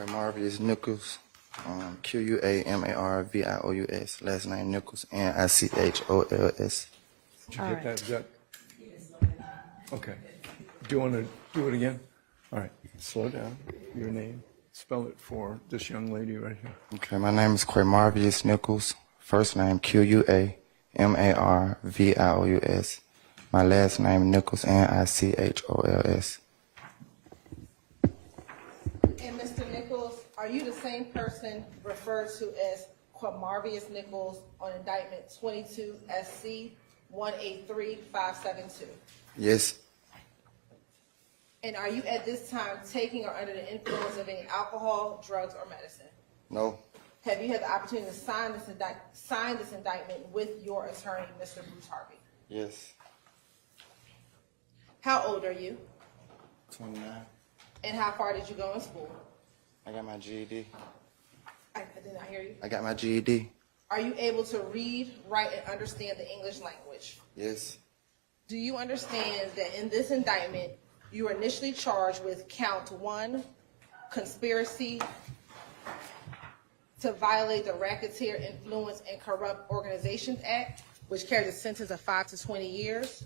Quamarvious Nichols, Quamarvious, last name Nichols, Nichols. Did you get that? Is that? Okay. Do you want to do it again? All right. Slow down. Your name. Spell it for this young lady right here. Okay, my name is Quamarvious Nichols. First name Quamarvious. My last name Nichols, Nichols. And Mr. Nichols, are you the same person referred to as Quamarvious Nichols on indictment 22 SC 183572? Yes. And are you at this time taking or under the influence of any alcohol, drugs, or medicine? No. Have you had the opportunity to sign this indictment with your attorney, Mr. Bruce Harvey? Yes. How old are you? 29. And how far did you go in school? I got my GED. I did not hear you. I got my GED. Are you able to read, write, and understand the English language? Yes. Do you understand that in this indictment, you were initially charged with count 1, conspiracy to violate the Racketeer, Influence, and Corrupt Organizations Act, which carries a sentence of 5 to 20 years.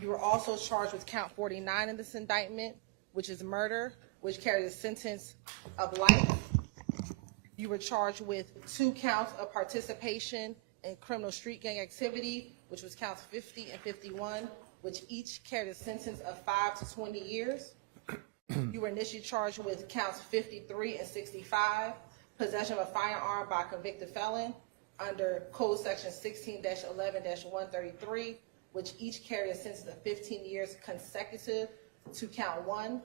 You were also charged with count 49 in this indictment, which is murder, which carries a sentence of life. You were charged with 2 counts of participation in criminal street gang activity, which was counts 50 and 51, which each carried a sentence of 5 to 20 years. You were initially charged with counts 53 and 65, possession of a firearm by a convicted felon under Code Section 16-11-133, which each carried a sentence of 15 years consecutive to count 1.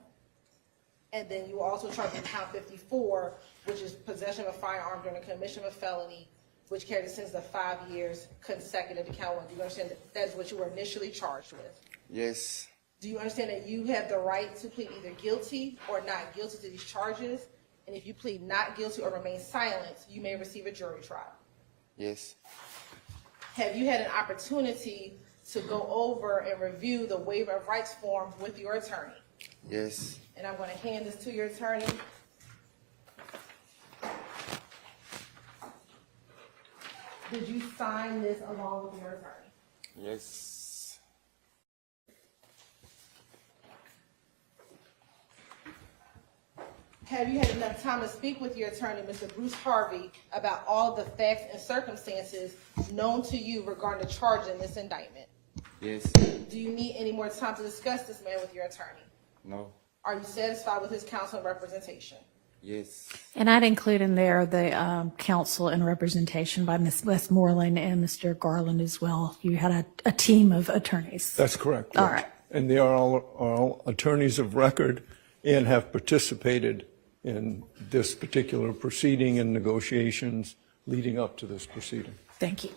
And then you were also charged with count 54, which is possession of a firearm during the commission of a felony, which carried a sentence of 5 years consecutive to count 1. Do you understand that is what you were initially charged with? Yes. Do you understand that you have the right to plead either guilty or not guilty to these charges? And if you plead not guilty or remain silent, you may receive a jury trial. Yes. Have you had an opportunity to go over and review the waiver of rights form with your attorney? Yes. And I'm going to hand this to your attorney. Did you sign this along with your attorney? Yes. Have you had enough time to speak with your attorney, Mr. Bruce Harvey, about all the facts and circumstances known to you regarding the charge in this indictment? Yes. Do you need any more time to discuss this matter with your attorney? No. Are you satisfied with his counsel and representation? Yes. And I'd include in there the counsel and representation by Ms. Westmoreland and Mr. Garland as well. You had a team of attorneys. That's correct. All yes. right. And they are all attorneys of record and have participated in this particular proceeding and negotiations leading up to this proceeding. Thank you.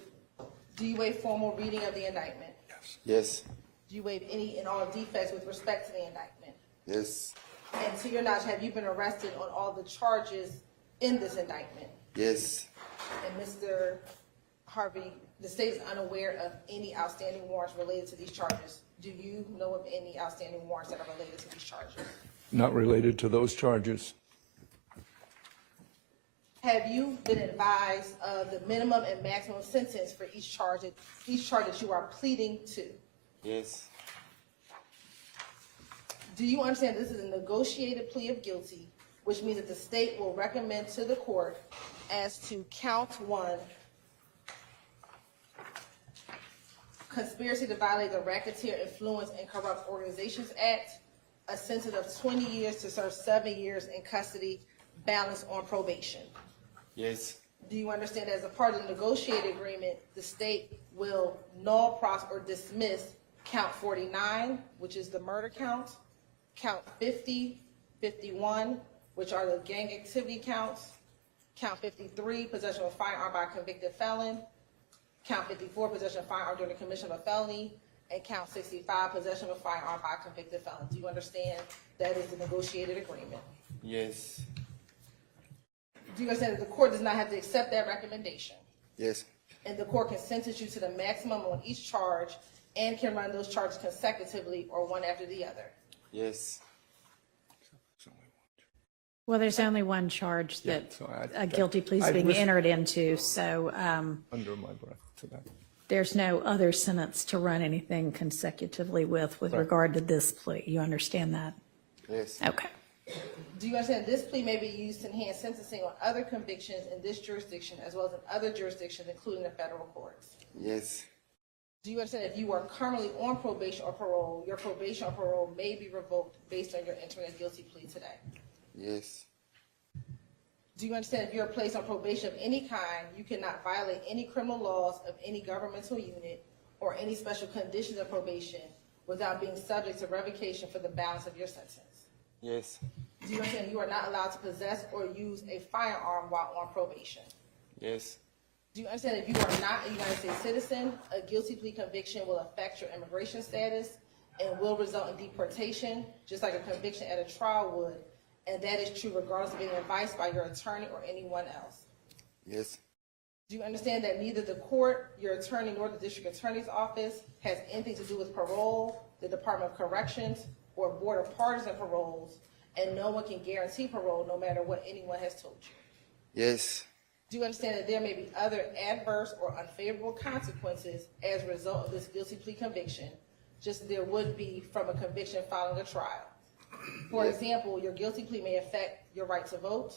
Do you waive formal reading of the indictment? Yes. Yes. Do you waive any and all defects with respect to the indictment? Yes. And to your knowledge, have you been arrested on all the charges in this indictment? Yes. And Mr. Harvey, the state is unaware of any outstanding warrants related to these charges. Do you know of any outstanding warrants that are related to these charges? Not related to those charges. Have you been advised of the minimum and maximum sentence for each charge that you are pleading to? Yes. Do you understand this is a negotiated plea of guilty, which means that the state will recommend to the court as to count 1, conspiracy to violate the Racketeer, Influence, and Corrupt Organizations Act, a sentence of 20 years to serve 7 years in custody, balanced on probation? Yes. Do you understand that as a part of the negotiated agreement, the state will null, or dismiss count 49, which is the murder count, count 50, 51, which are the gang activity counts, count 53, possession of a firearm by a convicted felon, count 54, possession of a firearm during the commission of a felony, and count 65, possession of a firearm by a convicted felon? Do you understand that is the negotiated agreement? Yes. Do you understand that the court does not have to accept that recommendation? Yes. And the court can sentence you to the maximum on each charge and can run those charges consecutively or one after the other? Yes. Well, there's only one charge that so a guilty plea is I'd being listen- entered into, so Under my breath to that. there's no other sentence to run anything consecutively with regard to this plea. You understand that? Yes. Okay. Do you understand this plea may be used to enhance sentencing on other convictions in this jurisdiction as well as in other jurisdictions, including the federal courts? Yes. Do you understand if you are currently on probation or parole, your probation or parole may be revoked based on your entering a guilty plea today? Yes. Do you understand if you're placed on probation of any kind, you cannot violate any criminal laws of any governmental unit or any special conditions of probation without being subject to revocation for the balance of your sentence? Yes. Do you understand you are not allowed to possess or use a firearm while on probation? Yes. Do you understand if you are not a United States citizen, a guilty plea conviction will affect your immigration status and will result in deportation, just like a conviction at a trial would, and that is true regardless of any advice by your attorney or anyone else? Yes. Do you understand that neither the court, your attorney, nor the district attorney's office has anything to do with parole, the Department of Corrections, or Board of Pardons and Paroles, and no one can guarantee parole no matter what anyone has told you? Yes. Do you understand that there may be other adverse or unfavorable consequences as a result of this guilty plea conviction, just as there would be from a conviction following a trial? For example, your guilty plea may affect your right to vote,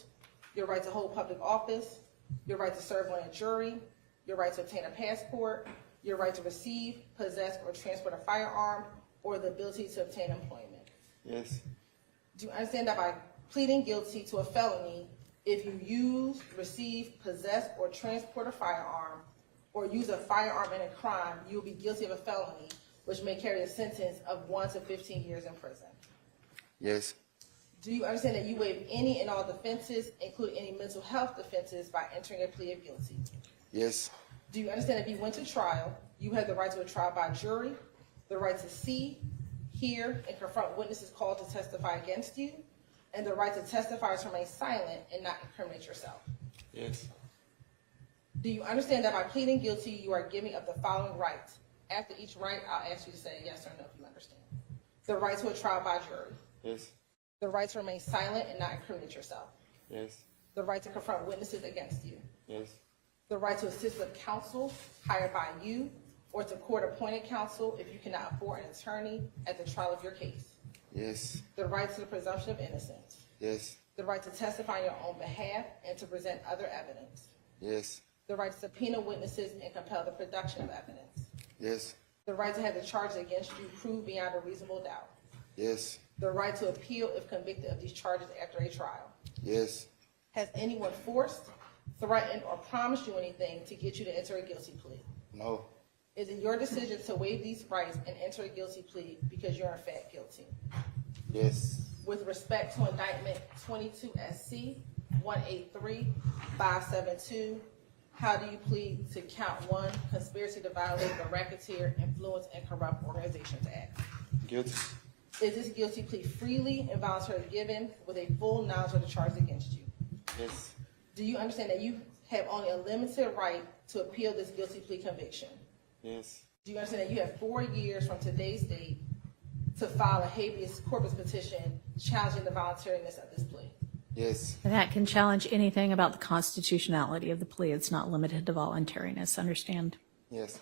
your right to hold public office, your right to serve on a jury, your right to obtain a passport, your right to receive, possess, or transport a firearm, or the ability to obtain employment. Yes. Do you understand that by pleading guilty to a felony, if you use, receive, possess, or transport a firearm, or use a firearm in a crime, you will be guilty of a felony, which may carry a sentence of 1 to 15 years in prison? Yes. Do you understand that you waive any and all defenses, including any mental health defenses, by entering a plea of guilty? Yes. Do you understand if you went to trial, you have the right to a trial by jury, the right to see, hear, and confront witnesses called to testify against you, and the right to testify or to remain silent and not incriminate yourself? Yes. Do you understand that by pleading guilty, you are giving up the following rights? After each right, I'll ask you to say yes or no if you understand. The right to a trial by jury. Yes. The right to remain silent and not incriminate yourself. Yes. The right to confront witnesses against you. Yes. The right to assist with counsel hired by you or to court-appointed counsel if you cannot afford an attorney at the trial of your case. Yes. The right to the presumption of innocence. Yes. The right to testify on your own behalf and to present other evidence. Yes. The right to subpoena witnesses and compel the production of evidence. Yes. The right to have the charges against you proved beyond a reasonable doubt. Yes. The right to appeal if convicted of these charges after a trial. Yes. Has anyone forced, threatened, or promised you anything to get you to enter a guilty plea? No. Is it your decision to waive these rights and enter a guilty plea because you're in fact guilty? Yes. With respect to indictment 22 SC 183572, how do you plead to count 1, conspiracy to violate the Racketeer, Influence, and Corrupt Organizations Act? Guilty. Is this guilty plea freely and voluntarily given with a full knowledge of the charges against you? Yes. Do you understand that you have only a limited right to appeal this guilty plea conviction? Yes. Do you understand that you have 4 years from today's date to file a habeas corpus petition challenging the voluntariness of this plea? Yes. And that can challenge anything about the constitutionality of the plea. It's not limited to voluntariness, understand? Yes.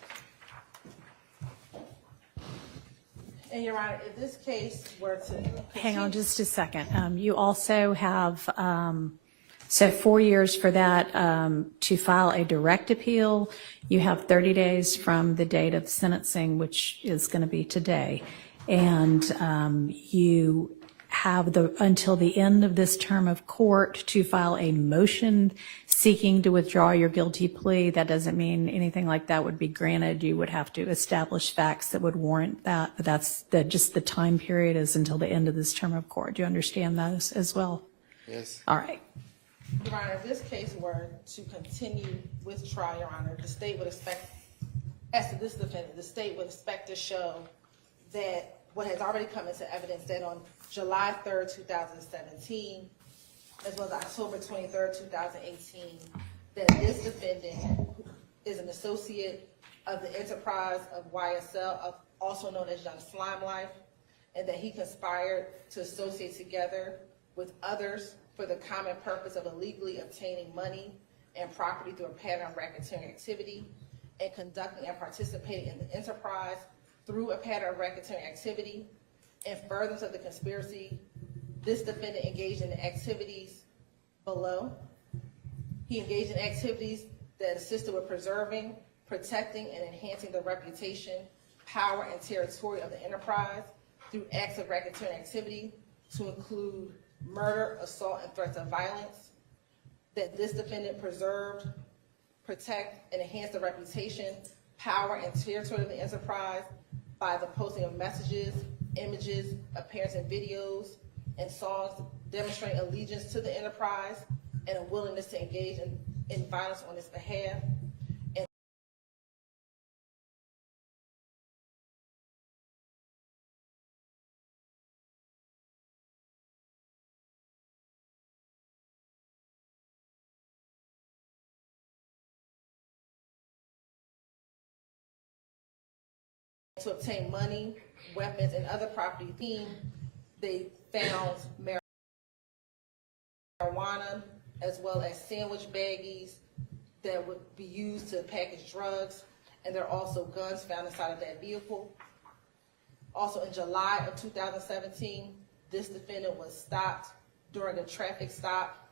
And Your Honor, if this case were to Hang on just a second. You also have, so 4 years for that to file a direct appeal. You have 30 days from the date of sentencing, which is going to be today. And you have until the end of this term of court to file a motion seeking to withdraw your guilty plea. That doesn't mean anything like that would be granted. You would have to establish facts that would warrant that. But that's just the time period is until the end of this term of court. Do you understand those as well? Yes. Uh, All right. Your Honor, if this case were to continue with trial, Your Honor, the state would expect, as to this defendant, the state would expect to show that what has already come into evidence, that on July 3rd, 2017, as well as October 23rd, 2018, that this defendant is an associate of the enterprise of YSL, also known as Young Slime Life, and that he conspired to associate together with others for the common purpose of illegally obtaining money and property through a pattern of racketeering activity, and conducting and participating in the enterprise through a pattern of racketeering activity. In furtherance of the conspiracy, this defendant engaged in the activities below. He engaged in activities that assisted with preserving, protecting, and enhancing the reputation, power, and territory of the enterprise through acts of racketeering activity to include murder, assault, and threats of violence. That this defendant preserved, protect, and enhance the reputation, power, and territory of the enterprise by the posting of messages, images, appearance in videos, and songs demonstrating allegiance to the enterprise and a willingness to engage in violence on its behalf. And to obtain money, weapons, and other property. They found marijuana as well as sandwich baggies that would be used to package drugs, and there are also guns found inside of that vehicle. Also in July of 2017, this defendant was stopped during a traffic stop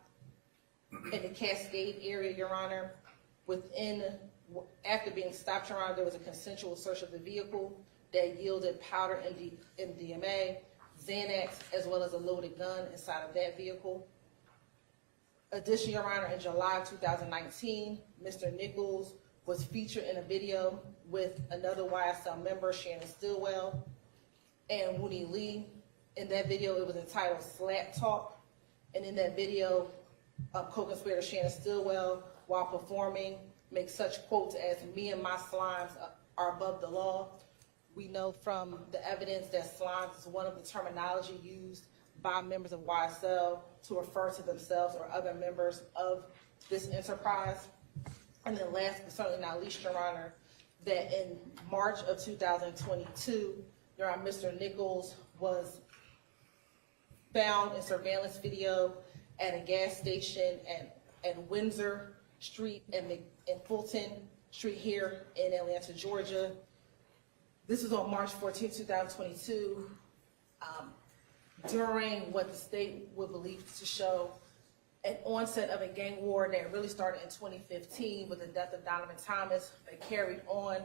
in the Cascade area, Your Honor. After being stopped, Your Honor, there was a consensual search of the vehicle that yielded powder MDMA, Xanax, as well as a loaded gun inside of that vehicle. Additionally, Your Honor, in July of 2019, Mr. Nichols was featured in a video with another YSL member, Shannon Stillwell, and Woody Lee. In that video, it was entitled Slap Talk. And in that video, co-conspirator Shannon Stillwell, while performing, makes such quotes as, "Me and my slimes are above the law." We know from the evidence that slimes is one of the terminology used by members of YSL to refer to themselves or other members of this enterprise. And then last but certainly not least, Your Honor, that in March of 2022, Your Honor, Mr. Nichols was found in surveillance video at a gas station at Windsor Street and Fulton Street here in Atlanta, Georgia. This was on March 14, 2022, during what the state would believe to show an onset of a gang war that really started in 2015 with the death of Donovan Thomas, that carried on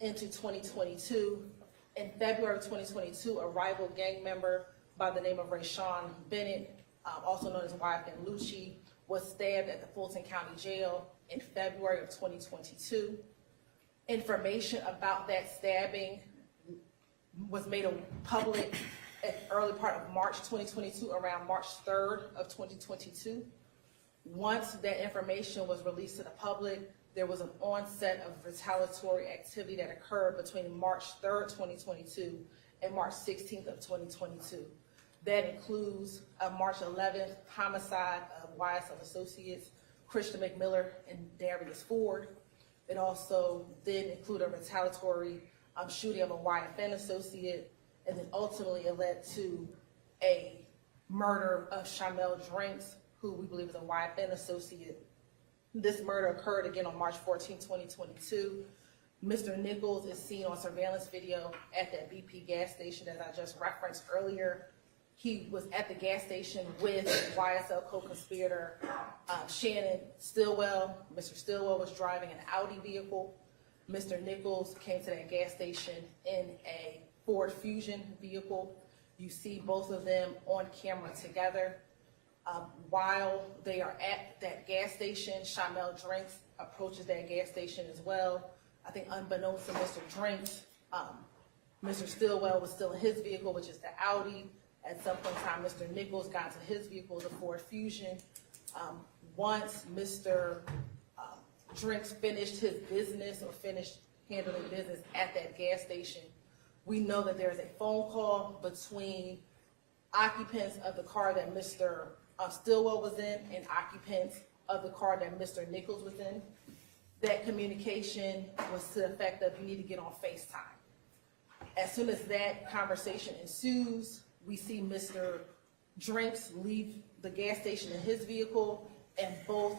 into 2022. In February of 2022, a rival gang member by the name of Rayshawn Bennett, also known as YFN Lucci, was stabbed at the Fulton County Jail in February of 2022. Information about that stabbing was made public at early part of March 2022, around March 3rd of 2022. Once that information was released to the public, there was an onset of retaliatory activity that occurred between March 3rd, 2022 and March 16th of 2022. That includes a March 11th homicide of YSL associates Christian McMiller and Darius Ford. It also did include a retaliatory shooting of a YFN associate, and then ultimately it led to a murder of Shymel Drinks, who we believe is a YFN associate. This murder occurred again on March 14, 2022. Mr. Nichols is seen on surveillance video at that BP gas station, as I just referenced earlier. He was at the gas station with YSL co-conspirator Shannon Stillwell. Mr. Stillwell was driving an Audi vehicle. Mr. Nichols came to that gas station in a Ford Fusion vehicle. You see both of them on camera together. While they are at that gas station, Shymel Drinks approaches that gas station as well. I think unbeknownst to Mr. Drinks, Mr. Stillwell was still in his vehicle, which is the Audi. At some point in time, Mr. Nichols got into his vehicle, the Ford Fusion. Once Mr. Drinks finished his business or finished handling business at that gas station, we know that there is a phone call between occupants of the car that Mr. Stillwell was in and occupants of the car that Mr. Nichols was in. That communication was to the effect of, you need to get on FaceTime. As soon as that conversation ensues, we see Mr. Drinks leave the gas station in his vehicle, and both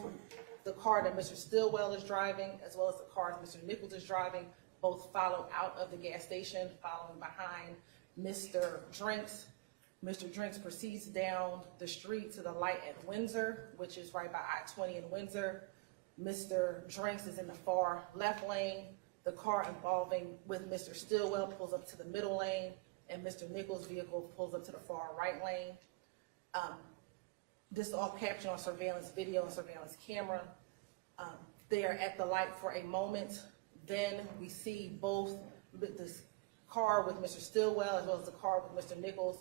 the car that Mr. Stillwell is driving, as well as the car that Mr. Nichols is driving, both followed out of the gas station, following behind Mr. Drinks. Mr. Drinks proceeds down the street to the light at Windsor, which is right by I-20 in Windsor. Mr. Drinks is in the far left lane. The car involving with Mr. Stillwell pulls up to the middle lane, and Mr. Nichols' vehicle pulls up to the far right lane. This is all captured on surveillance video and surveillance camera. They are at the light for a moment. Then we see both this car with Mr. Stillwell as well as the car with Mr. Nichols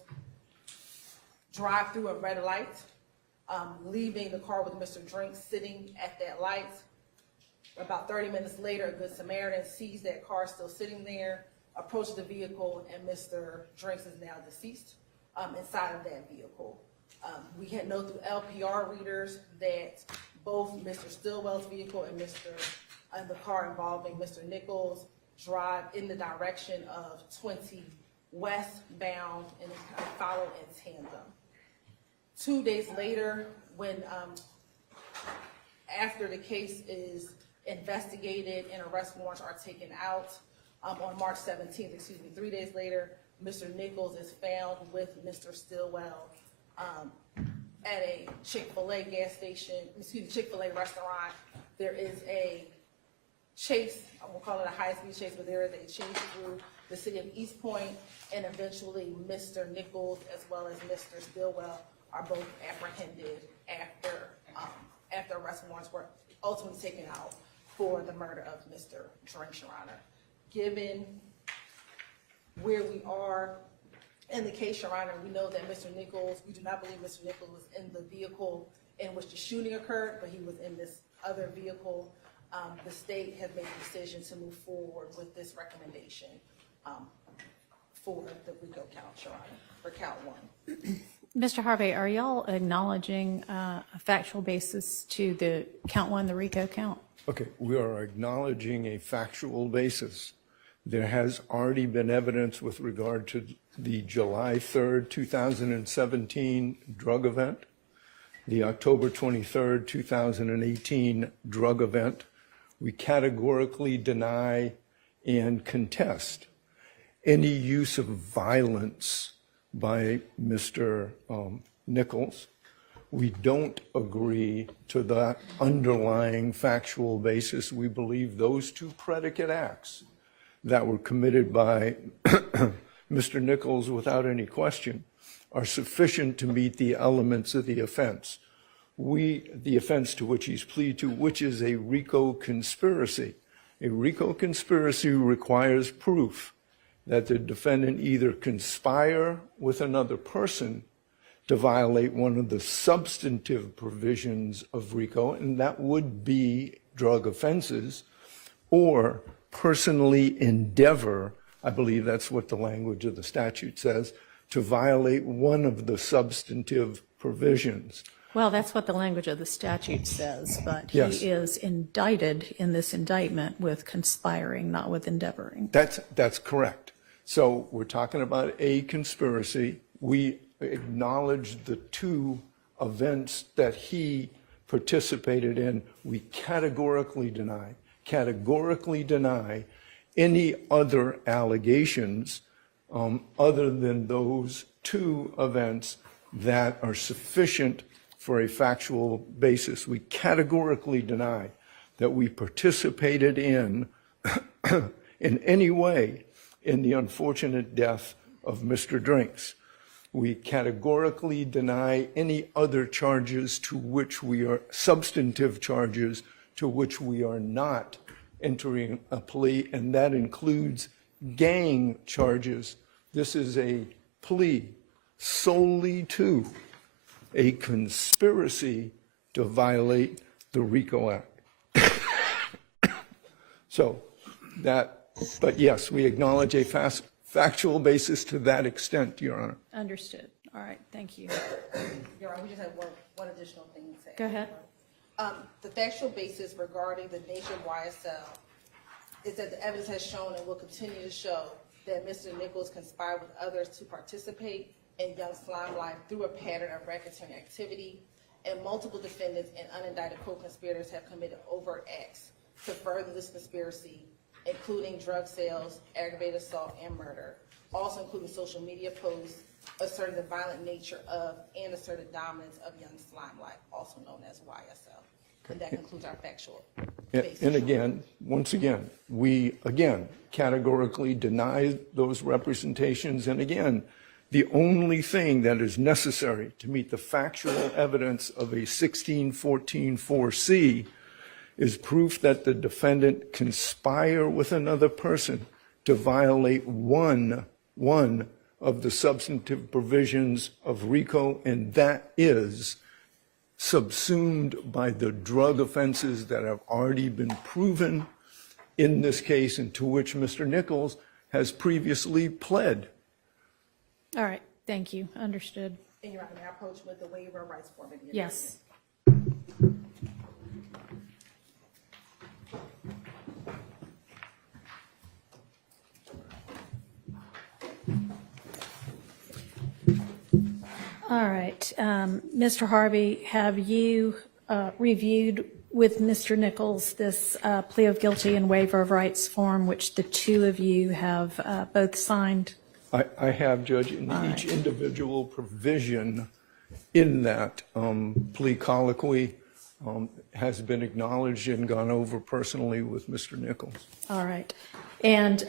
drive through a red light, leaving the car with Mr. Drinks sitting at that light. About 30 minutes later, a Good Samaritan sees that car still sitting there, approaches the vehicle, and Mr. Drinks is now deceased inside of that vehicle. We had know through LPR readers that both Mr. Stillwell's vehicle and the car involving Mr. Nichols drive in the direction of 20 westbound and follow in tandem. 2 days later, when after the case is investigated and arrest warrants are taken out, on March 17th, 3 days later, Mr. Nichols is found with Mr. Stillwell at a Chick-fil-A gas station, Chick-fil-A restaurant. There is a chase, I won't call it a high-speed chase, but there is a chase through the city of East Point, and eventually Mr. Nichols as well as Mr. Stillwell are both apprehended after arrest warrants were ultimately taken out for the murder of Mr. Drinks, Your Honor. Given where we are in the case, Your Honor, we know that Mr. Nichols, we do not believe Mr. Nichols was in the vehicle in which the shooting occurred, but he was in this other vehicle. The state has made the decision to move forward with this recommendation for the RICO count, Your Honor, for count one. Mr. Harvey, are y'all acknowledging a factual basis to the count one, the RICO count? Okay, we are acknowledging a factual basis. There has already been evidence with regard to the July 3rd, 2017 drug event, the October 23rd, 2018 drug event. We categorically deny and contest any use of violence by Mr. Nichols. We don't agree to that underlying factual basis. We believe those two predicate acts that were committed by Mr. Nichols without any question are sufficient to meet the elements of the offense. The offense to which he's pleaded to, which is a RICO conspiracy. A RICO conspiracy requires proof that the defendant either conspire with another person to violate one of the substantive provisions of RICO, and that would be drug offenses, or personally endeavor, I believe that's what the language of the statute says, to violate one of the substantive provisions. Well, that's what the language of the statute says, but Yes. he is indicted in this indictment with conspiring, not with endeavoring. That's correct. So we're talking about a conspiracy. We acknowledge the two events that he participated in. We categorically deny any other allegations other than those two events that are sufficient for a factual basis. We categorically deny that we participated in any way in the unfortunate death of Mr. Drinks. We categorically deny any other charges to which we are, substantive charges to which we are not entering a plea, and that includes gang charges. This is a plea solely to a conspiracy to violate the RICO Act. So that, but yes, we acknowledge a factual basis to that extent, Your Honor. Understood. All right, thank you. Your Honor, we just have one additional thing to say. Go ahead. The factual basis regarding the nature of YSL is that the evidence has shown and will continue to show that Mr. Nichols conspired with others to participate in Young Slime Life through a pattern of racketeering activity, and multiple defendants and unindicted co-conspirators have committed overt acts to further this conspiracy, including drug sales, aggravated assault, and murder, also including social media posts asserting the violent nature of and asserted dominance of Young Slime Life, also known as YSL. And that concludes our factual basis. And again, once again, we, again, categorically deny those representations. And again, the only thing that is necessary to meet the factual evidence of a 1614-4C is proof that the defendant conspire with another person to violate one of the substantive provisions of RICO, and that is subsumed by the drug offenses that have already been proven in this case, and to which Mr. Nichols has previously pled. All right, thank you, understood. And Your Honor, may I approach with the waiver of rights form? Yes. All right, Mr. Harvey, have you reviewed with Mr. Nichols this plea of guilty and waiver of rights form, which the two of you have both signed? I have, Judge, in each individual provision in that plea colloquy has been acknowledged and gone over personally with Mr. Nichols. All right. And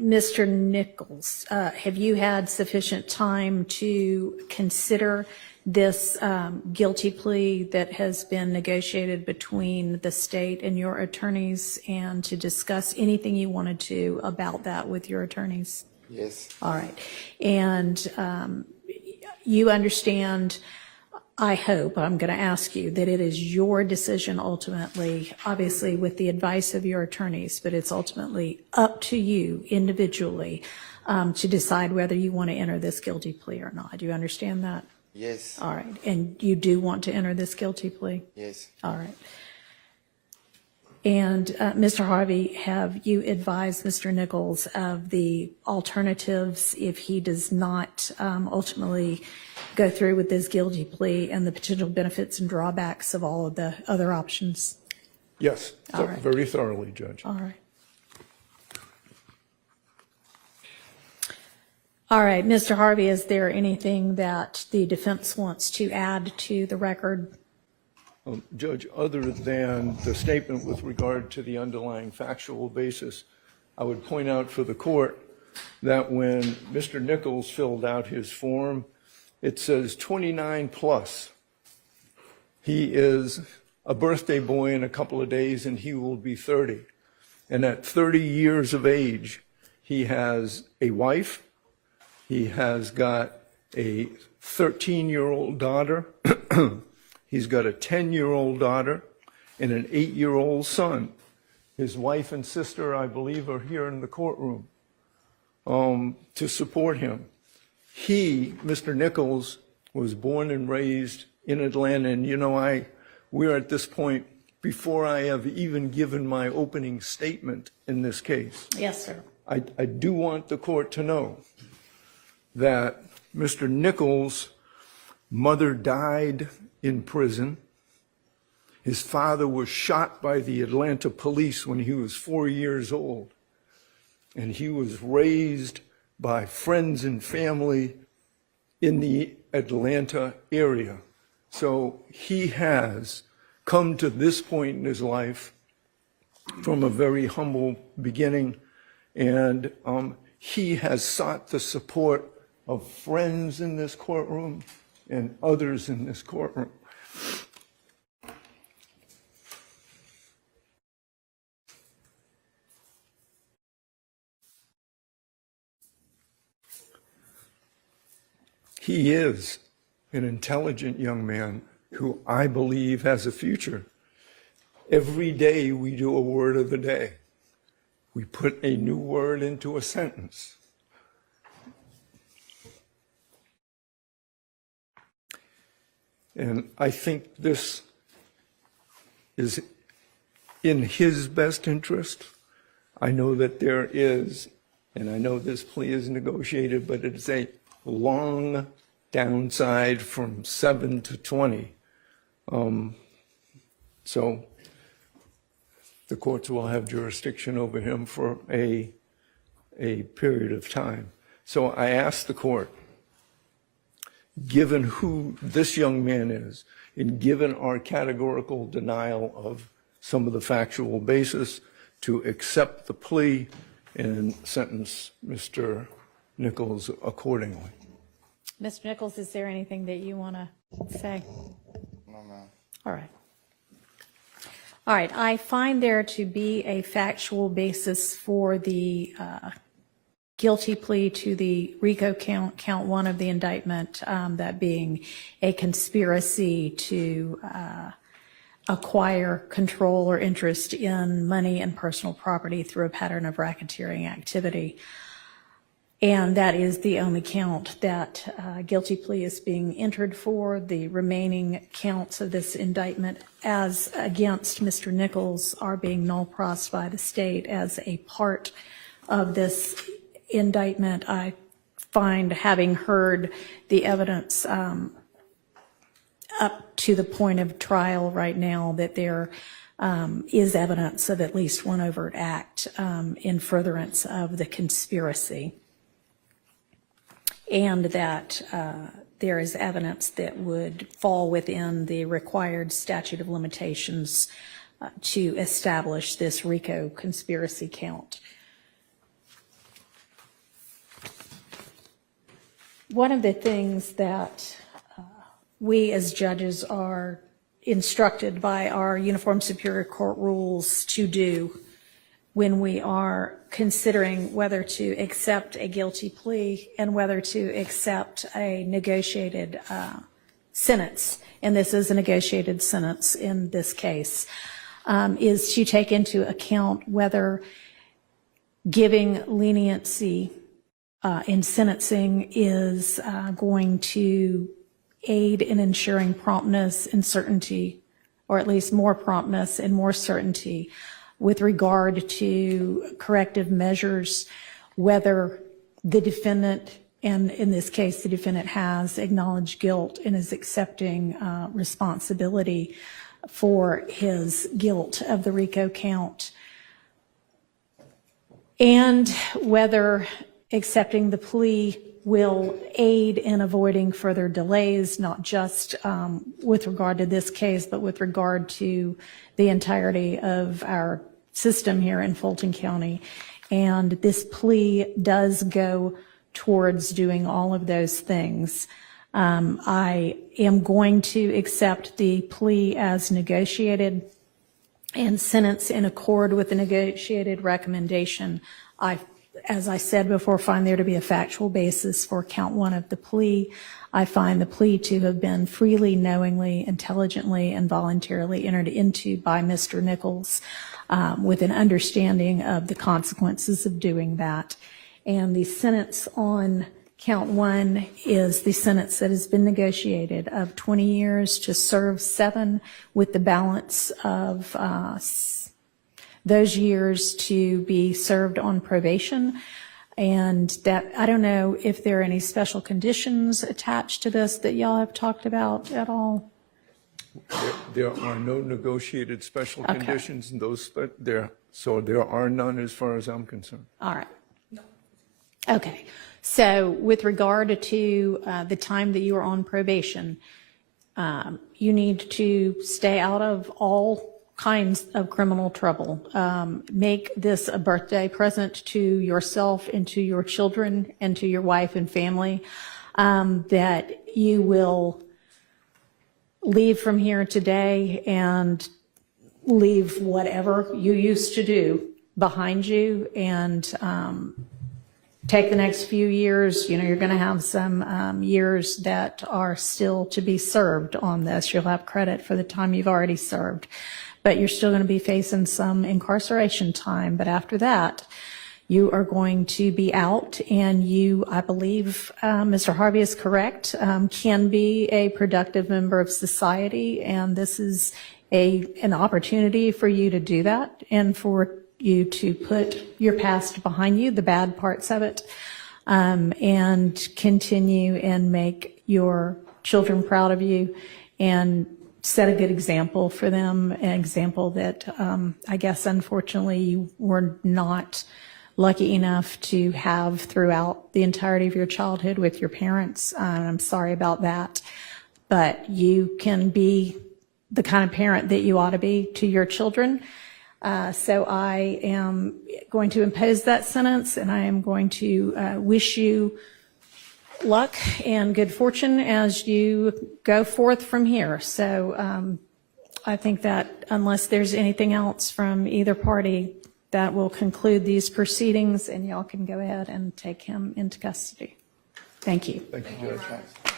Mr. Nichols, have you had sufficient time to consider this guilty plea that has been negotiated between the state and your attorneys, and to discuss anything you wanted to about that with your attorneys? Yes. All right. And you understand, I hope, I'm going to ask you, that it is your decision ultimately, obviously with the advice of your attorneys, but it's ultimately up to you individually to decide whether you want to enter this guilty plea or not. Do you understand that? Yes. All right. And you do want to enter this guilty plea? Yes. All right. And Mr. Harvey, have you advised Mr. Nichols of the alternatives if he does not ultimately go through with this guilty plea, and the potential benefits and drawbacks of all of the other options? Yes, All right. very thoroughly, Judge. All right. All right, Mr. Harvey, is there anything that the defense wants to add to the record? Judge, other than the statement with regard to the underlying factual basis, I would point out for the court that when Mr. Nichols filled out his form, it says 29 plus. He is a birthday boy in a couple of days, and he will be 30. And at 30 years of age, he has a wife. He has got a 13-year-old daughter. He's got a 10-year-old daughter and an 8-year-old son. His wife and sister, I believe, are here in the courtroom to support him. He, Mr. Nichols, was born and raised in Atlanta, and you know, we're at this point before I have even given my opening statement in this case. Yes, sir. I do want the court to know that Mr. Nichols' mother died in prison. His father was shot by the Atlanta police when he was 4 years old. And he was raised by friends and family in the Atlanta area. So he has come to this point in his life from a very humble beginning, and he has sought the support of friends in this courtroom and others in this courtroom. He is an intelligent young man who I believe has a future. Every day we do a word of the day. We put a new word into a sentence. And I think this is in his best interest. I know that there is, and I know this plea is negotiated, but it's a long downside from 7 to 20. So the courts will have jurisdiction over him for a period of time. So I asked the court, given who this young man is, and given our categorical denial of some of the factual basis, to accept the plea and sentence Mr. Nichols accordingly. Mr. Nichols, is there anything that you want to say? No, ma'am. All right. All right, I find there to be a factual basis for the guilty plea to the RICO count 1 of the indictment, that being a conspiracy to acquire control or interest in money and personal property through a pattern of racketeering activity. And that is the only count that guilty plea is being entered for. The remaining counts of this indictment as against Mr. Nichols are being null pros by the state as a part of this indictment. I find, having heard the evidence up to the point of trial right now, that there is evidence of at least one overt act in furtherance of the conspiracy, and that there is evidence that would fall within the required statute of limitations to establish this RICO conspiracy count. One of the things that we as judges are instructed by our Uniform Superior Court rules to do when we are considering whether to accept a guilty plea and whether to accept a negotiated sentence, and this is a negotiated sentence in this case, is to take into account whether giving leniency in sentencing is going to aid in ensuring promptness and certainty, or at least more promptness and more certainty with regard to corrective measures, whether the defendant, and in this case the defendant has acknowledged guilt and is accepting responsibility for his guilt of the RICO count, and whether accepting the plea will aid in avoiding further delays, not just with regard to this case, but with regard to the entirety of our system here in Fulton County. And this plea does go towards doing all of those things. I am going to accept the plea as negotiated and sentence in accord with the negotiated recommendation. As I said before, find there to be a factual basis for count 1 of the plea. I find the plea to have been freely, knowingly, intelligently, and voluntarily entered into by Mr. Nichols with an understanding of the consequences of doing that. And the sentence on count 1 is the sentence that has been negotiated of 20 years to serve 7, with the balance of those years to be served on probation. And that, I don't know if there are any special conditions attached to this that y'all have talked about at all. There are no negotiated special conditions in those, so there are none as far as I'm concerned. All right. Okay. So with regard to the time that you are on probation, you need to stay out of all kinds of criminal trouble. Make this a birthday present to yourself and to your children and to your wife and family, that you will leave from here today and leave whatever you used to do behind you, and take the next few years. You know, you're going to have some years that are still to be served on this. You'll have credit for the time you've already served, but you're still going to be facing some incarceration time. But after that, you are going to be out, and you, I believe Mr. Harvey is correct, can be a productive member of society, and this is an opportunity for you to do that and for you to put your past behind you, the bad parts of it, and continue and make your children proud of you and set a good example for them, an example that I guess unfortunately you were not lucky enough to have throughout the entirety of your childhood with your parents. I'm sorry about that, but you can be the kind of parent that you ought to be to your children. So I am going to impose that sentence, and I am going to wish you luck and good fortune as you go forth from here. So I think that unless there's anything else from either party, that will conclude these proceedings, and y'all can go ahead and take him into custody. Thank you. Thank you, Judge.